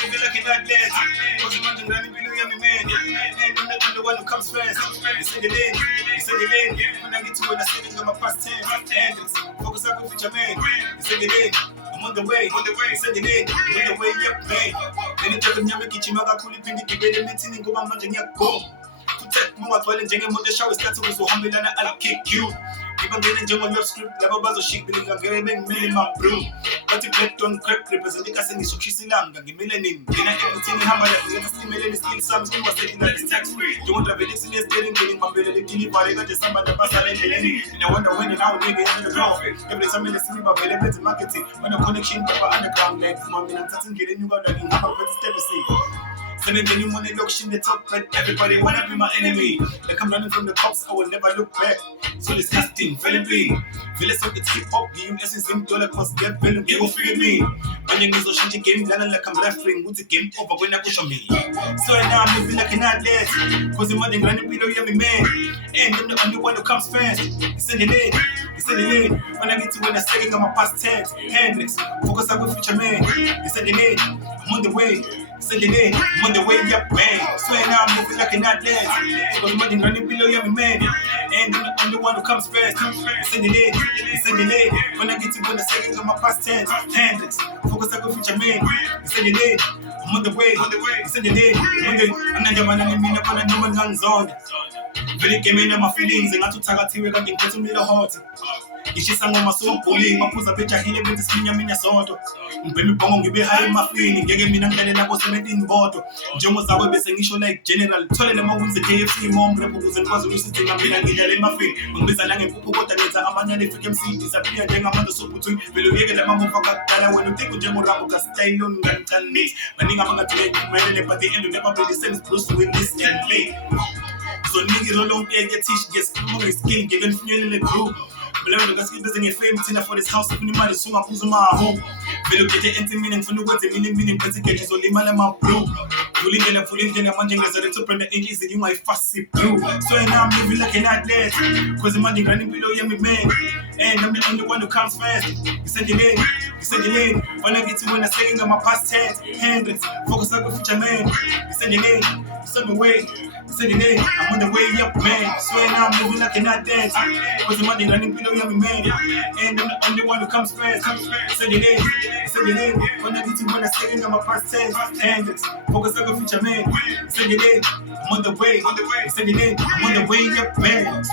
moving like an athlete. Cause I'm under running below your man. And I'm the one who comes first. You said it in, you said it in. When I get to it, I said it in my past tense. Focus up with your man. You said it in. I'm on the way, you said it in. On the way, yep, man. Then it's a nyama kichimaga kuli pindi kibede meeting in Goma Majanya go. To take more at well and Jenga Mother Show starts with Mohammed and I'll kick you. Even getting Jungle Love script, never was a chic building a very big million my brew. But you played on crack representing us in the Sushi Lang and the millennium. Then I get the hammer that we have stimulated skill, some skill was taking that is tax free. You want to have a listening steering, getting my belly, guinea, but I got the summer the bus and I wonder when and how they get in the ground. Every time I listen about available marketing, when a connection papa underground legs, mommy and Tatin getting you got that in half a better step to see. Sending anyone in looks in the top, but everybody wanna be my enemy. Like I'm running from the cops, I will never look back. So disgusting, Philippine. Feel it so it's hip hop, the US is in dollar cost, get film, you will feel me. When you use a shitty game, then like I'm referring with the game over when I push on me. So now I'm moving like an athlete, cause the money running below me, man. And I'm the only one who comes first. You said it in, you said it in. When I get to when I say I'm my past tense, Hendrix, focus on with future man. You said it in, I'm on the way. Said it in, I'm on the way up, man. So now I'm moving like an athlete. Cause money running below me, man. And I'm the one who comes first. Said it in, said it in. When I get to when I say I'm my past tense, Hendrix, focus on with future man. You said it in, I'm on the way. You said it in, I'm not your man, I'm in a no one hands on. Really came in my feelings and I took Tagati and get to me the heart. Ishisanga masopuli maphuza bejahile bethi sinya mina sonto ngibhema ibhongo ngibe high emafini ngeke mina ngilalela ko 17 voto njengo zawe bese ngisho like general tholele mawuze KFC mom rap ukuze nikwazi ukusidinga mina ngidlala emafini ngibiza la ngempuphu kodwa ngenza amanyane efike emsidi disappear njengamanje sokuthi vele uyeke la mamuva kakudala wena uthiko njengorap ka style on ngancane baningi abangathile mayelele but the end never really sense Bruce Willis and Lee so nigga lo lonke teach gets more skill given funyelele group Below the skill doesn't get famous for this house if anybody soon up who's my home. Video get the empty meaning for the words meaning but it gets only man my blue. Fully in a managing as a to print the inches and you might fussy blue. So now I'm living like an athlete. Cause the money running below me man. And I'm the only one who comes first. You said it in, you said it in. When I get to when I say I'm my past tense, Hendrix, focus on the future man. You said it in, you said the way. Said it in, I'm on the way up, man. Swear now I'm moving like an athlete. Cause the money running below me, man. And I'm the only one who comes first. Said it in. When I get to when I say I'm my past tense, Hendrix, focus on the future man. Said it in, I'm on the way. Said it in, I'm on the way up, man.